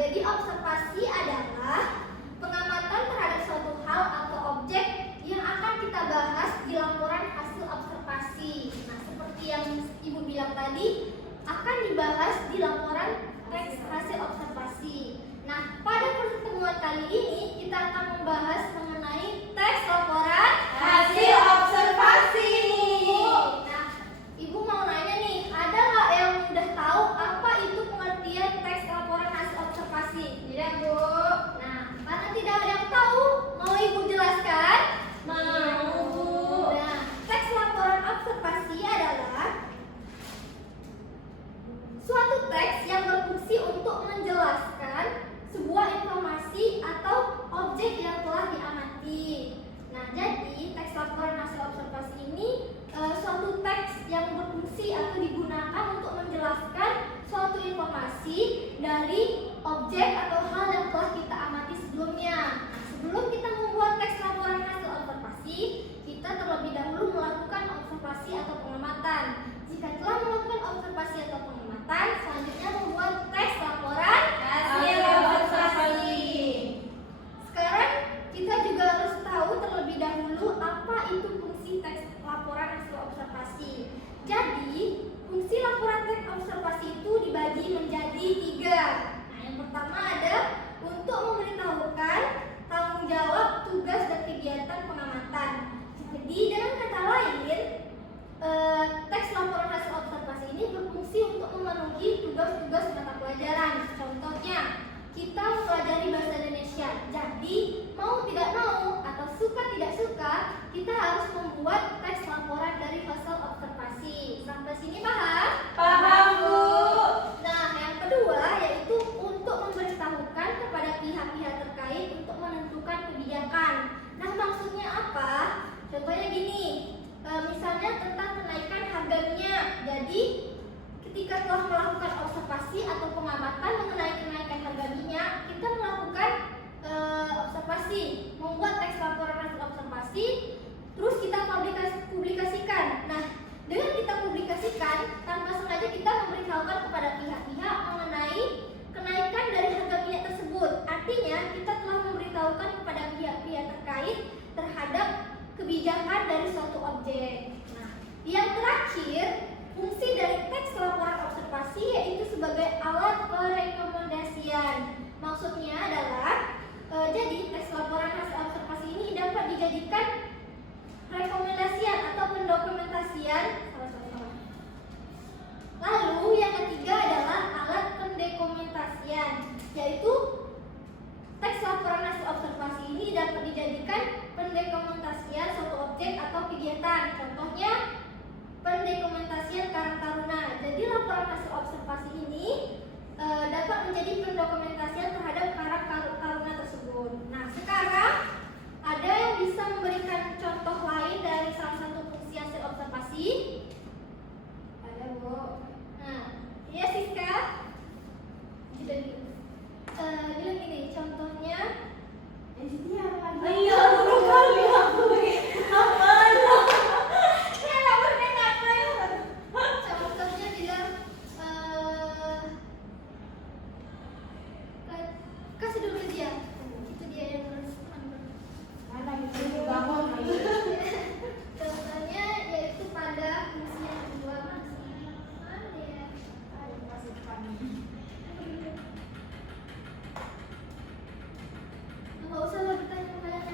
Jadi observasi adalah pengamatan terhadap suatu hal atau objek yang akan kita bahas di laporan hasil observasi. Nah, seperti yang Ibu bilang tadi, akan dibahas di laporan teks hasil observasi. Nah, pada pertemuan kali ini kita akan membahas mengenai teks laporan hasil observasi. Nah, Ibu mau nanya nih, ada nggak yang udah tahu apa itu pengertian teks laporan hasil observasi? Tidak, Bu. Nah, karena tidak ada yang tahu, mau Ibu jelaskan? Mau, Bu. Nah, teks laporan observasi adalah suatu teks yang berfungsi untuk menjelaskan sebuah informasi atau objek yang telah diamati. Nah, jadi teks laporan hasil observasi ini suatu teks yang berfungsi atau digunakan untuk menjelaskan suatu informasi dari objek atau hal yang telah kita amati sebelumnya. Nah, sebelum kita membuat teks laporan hasil observasi, kita terlebih dahulu melakukan observasi atau pengamatan. Jika telah melakukan observasi atau pengamatan, selanjutnya membuat teks laporan Hasil observasi. Sekarang kita juga harus tahu terlebih dahulu apa itu fungsi teks laporan hasil observasi. Jadi, fungsi laporan teks observasi itu dibagi menjadi 3. Nah, yang pertama ada untuk memberitahukan tanggung jawab, tugas, dan kegiatan pengamatan. Jadi, dengan kata lain, teks laporan hasil observasi ini berfungsi untuk memenuhi tugas-tugas mata pelajaran. Contohnya, kita mempelajari bahasa Indonesia. Jadi, mau tidak mau atau suka tidak suka, kita harus membuat teks laporan dari hasil observasi. Sampai sini paham? Paham, Bu. Nah, yang kedua yaitu untuk memberitahukan kepada pihak-pihak terkait untuk menentukan kebijakan. Nah, maksudnya apa? Contohnya gini, misalnya tentang kenaikan harga minyak. Jadi, ketika telah melakukan observasi atau pengamatan mengenai kenaikan harga minyak, kita melakukan observasi, membuat teks laporan hasil observasi, terus kita publikasikan. Nah, dengan kita publikasikan, tanpa sengaja kita memberitahukan kepada pihak-pihak mengenai kenaikan dari harga minyak tersebut. Artinya, kita telah memberitahukan kepada pihak-pihak terkait terhadap kebijakan dari suatu objek. Nah, yang terakhir, fungsi dari teks laporan observasi yaitu sebagai alat perekomendasian. Maksudnya adalah, jadi teks laporan hasil observasi ini dapat dijadikan rekomendasian atau pendokumentasian. Lalu yang ketiga adalah alat pendokumentasian, yaitu teks laporan hasil observasi ini dapat dijadikan pendokumentasian suatu objek atau kegiatan. Contohnya, pendokumentasian Karang Taruna. Jadi laporan hasil observasi ini dapat menjadi pendokumentasian terhadap Karang Taruna tersebut. Nah, sekarang ada yang bisa memberikan contoh lain dari salah satu fungsi hasil observasi? Ada, Bu. Nah, iya Siska. Bilang gini, contohnya. Iya, baru kali aku hafal. Contohnya bilang kasih dulu dia. Itu dia yang harus contohnya yaitu pada fungsi yang kedua. Nggak usah lah bertanya lagi.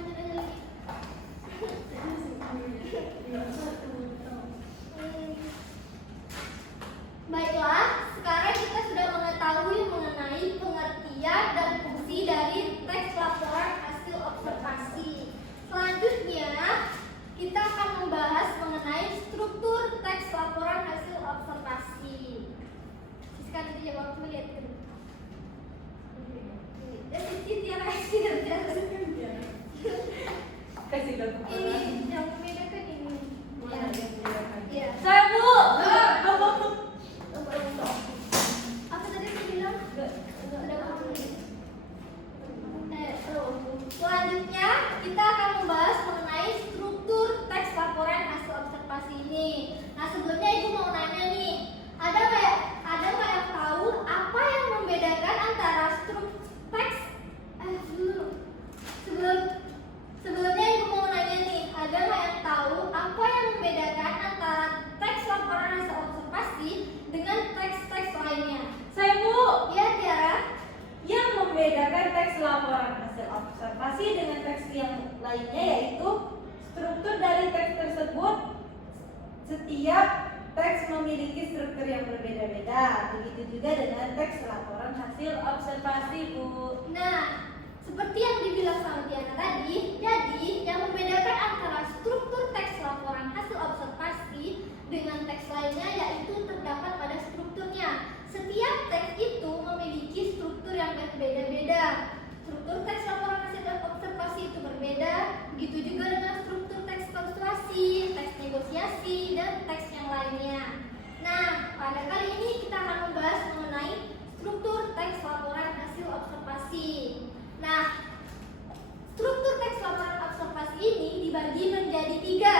Baiklah, sekarang kita sudah mengetahui mengenai pengertian dan fungsi dari teks laporan hasil observasi. Selanjutnya, kita akan membahas mengenai struktur teks laporan hasil observasi. Sekarang kita jawab melihat ke depan. Kasih dong. Ini yang membedakan ini. Ya. Saya, Bu. Apa tadi saya bilang? Selanjutnya kita akan membahas mengenai struktur teks laporan hasil observasi ini. Nah, sebelumnya Ibu mau nanya nih, ada nggak yang tahu apa yang membedakan antara lainnya, yaitu struktur dari teks tersebut. Setiap teks memiliki struktur yang berbeda-beda. Begitu juga dengan teks laporan hasil observasi, Bu. Nah, seperti yang dibilang sama Diana tadi, jadi yang membedakan antara struktur teks laporan hasil observasi dengan teks lainnya yaitu terdapat pada strukturnya. Setiap teks itu memiliki struktur yang berbeda-beda. Struktur teks laporan hasil observasi itu berbeda, begitu juga dengan struktur teks persuasi, teks negosiasi, dan teks yang lainnya. Nah, pada kali ini kita akan membahas mengenai struktur teks laporan hasil observasi. Nah, struktur teks laporan observasi ini dibagi menjadi tiga.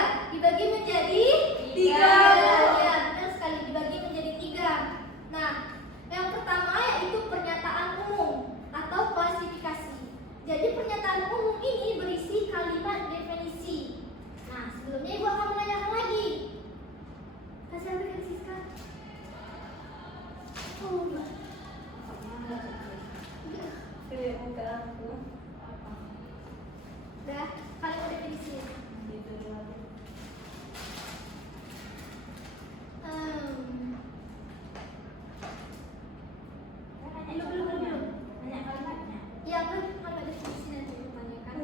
Tiga. Ya, benar sekali, dibagi menjadi tiga. Nah, yang pertama yaitu pernyataan umum atau klasifikasi. Jadi pernyataan umum ini berisi kalimat definisi. Nah, sebelumnya Ibu akan menanyakan lagi. Kasih apa kan Siska? Oh, enggak. Bukan aku. Udah, kalimat definisi. Belum. Banyak kalimatnya. Ya, kan kalimat definisi nanti Ibu tanyakan.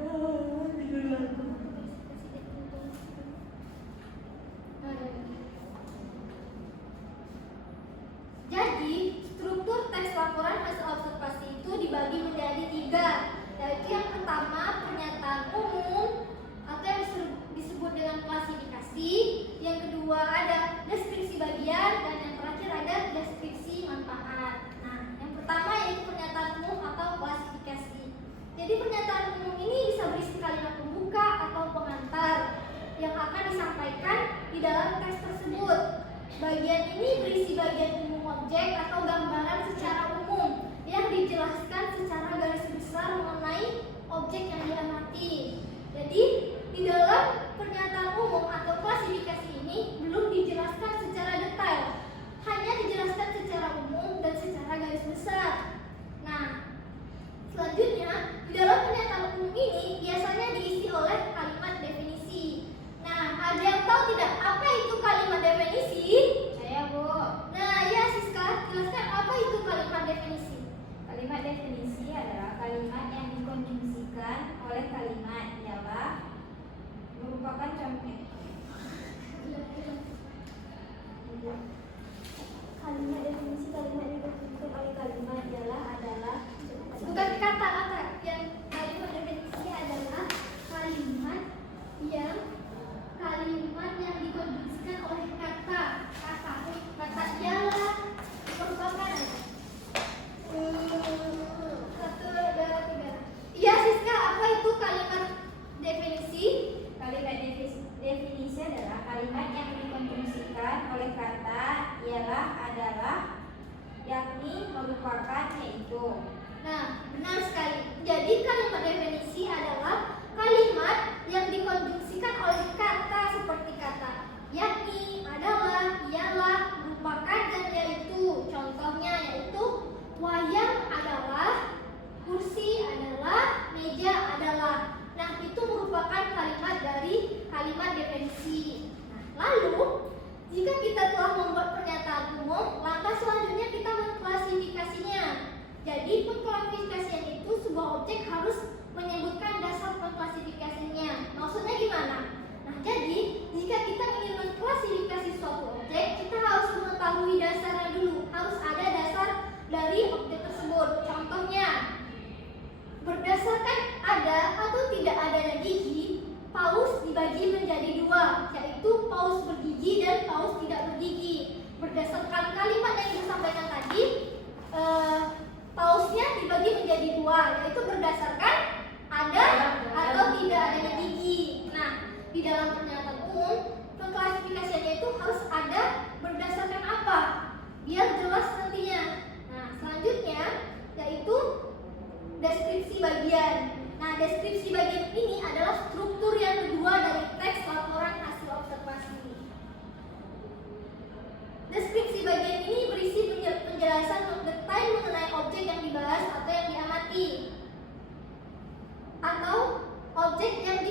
Jadi, struktur teks laporan hasil observasi itu dibagi menjadi tiga, yaitu yang pertama pernyataan umum atau yang disebut dengan klasifikasi, yang kedua ada deskripsi bagian, dan yang terakhir ada deskripsi manfaat. Nah, yang pertama yaitu pernyataan umum atau klasifikasi. Jadi pernyataan umum ini bisa berisi kalimat pembuka atau pengantar yang akan disampaikan di dalam teks tersebut. Bagian ini berisi bagian umum objek atau gambaran secara umum yang dijelaskan secara garis besar mengenai objek yang diamati. Jadi, di dalam pernyataan umum atau klasifikasi ini belum dijelaskan secara detail, hanya dijelaskan secara umum dan secara garis besar. Nah, selanjutnya, di dalam pernyataan umum ini biasanya diisi oleh kalimat definisi. Nah, ada yang tahu tidak apa itu kalimat definisi? Saya, Bu. Nah, ya Siska, jelaskan apa itu kalimat definisi. Kalimat definisi adalah kalimat yang dikonjungsikan oleh kalimat, ialah merupakan contoh. Kalimat definisi kalimat yang dikonjungsikan oleh kalimat adalah bukan Bukan kata-kata. Yang kalimat definisi adalah kalimat yang dikonjungsikan oleh kata ialah merupakan satu dua tiga. Iya Siska, apa itu kalimat definisi? Kalimat definisi adalah kalimat yang dikonjungsikan oleh kata, ialah, adalah, yakni, merupakan, yaitu. Nah, benar sekali. Jadi kalimat definisi adalah kalimat yang dikonjungsikan oleh kata seperti kata yakni, adalah, ialah, merupakan, dan yaitu. Contohnya yaitu wayang adalah, kursi adalah, meja adalah. Nah, itu merupakan kalimat dari kalimat definisi. Nah, lalu jika kita telah membuat pernyataan umum, langkah selanjutnya kita mengklasifikasinya. Jadi pengklasifikasian itu sebuah objek harus menyebutkan dasar pengklasifikasinya. Maksudnya gimana? Nah, jadi jika kita ingin mengklasifikasi suatu objek, kita harus mengetahui dasarnya dulu. Harus ada dasar dari objek tersebut. Contohnya, berdasarkan ada atau tidak adanya gigi, paus dibagi menjadi dua, yaitu paus bergigi dan paus tidak bergigi. Berdasarkan kalimat yang disampaikan tadi, pausnya dibagi menjadi dua, yaitu berdasarkan ada atau tidak adanya gigi. Nah, di dalam pernyataan umum, pengklasifikasiannya itu harus ada berdasarkan apa? Biar jelas nantinya. Nah, selanjutnya yaitu deskripsi bagian. Nah, deskripsi bagian ini adalah struktur yang kedua dari teks laporan hasil observasi. Deskripsi bagian ini berisi penjelasan detail mengenai objek yang dibahas atau yang diamati, atau objek yang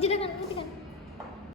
aja dengan